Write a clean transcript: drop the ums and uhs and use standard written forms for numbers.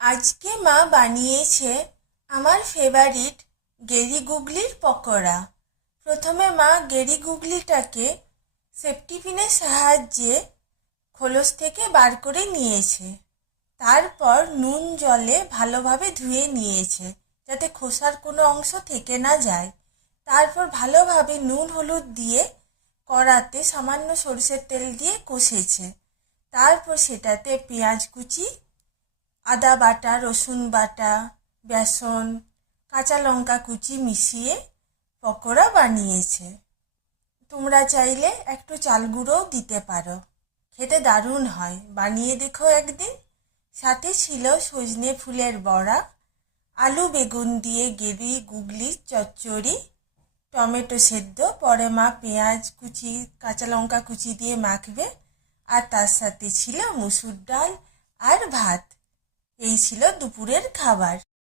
আজকে মা বানিয়েছে আমার ফেভারিট গেরি গুগলির পকোড়া। প্রথমে মা গেরি গুগলিটাকে সেফটি পিনের সাহায্যে খোলস থেকে বার করে নিয়েছে। তারপর নুন জলে ভালোভাবে ধুয়ে নিয়েছে যাতে খোসার কোনো অংশ থেকে না যায়। তারপর ভালোভাবে নুন হলুদ দিয়ে কড়াতে সামান্য সরষের তেল দিয়ে কষেছে। তারপর সেটাতে পেঁয়াজ কুচি, আদা বাটা, রসুন বাটা, বেসন, কাঁচা লঙ্কা কুচি মিশিয়ে পকোড়া বানিয়েছে। তোমরা চাইলে একটু চাল গুঁড়োও দিতে পারো, খেতে দারুণ হয়, বানিয়ে দেখো একদিন। সাথে ছিল সজনে ফুলের বড়া, আলু বেগুন দিয়ে গেরি গুগলির চচ্চড়ি, টমেটো সেদ্ধ, পরে মা পেঁয়াজ কুচি, কাঁচা লঙ্কা কুচি দিয়ে মাখবে। আর তার সাথে ছিল মুসুর ডাল আর ভাত। এই ছিল দুপুরের খাবার।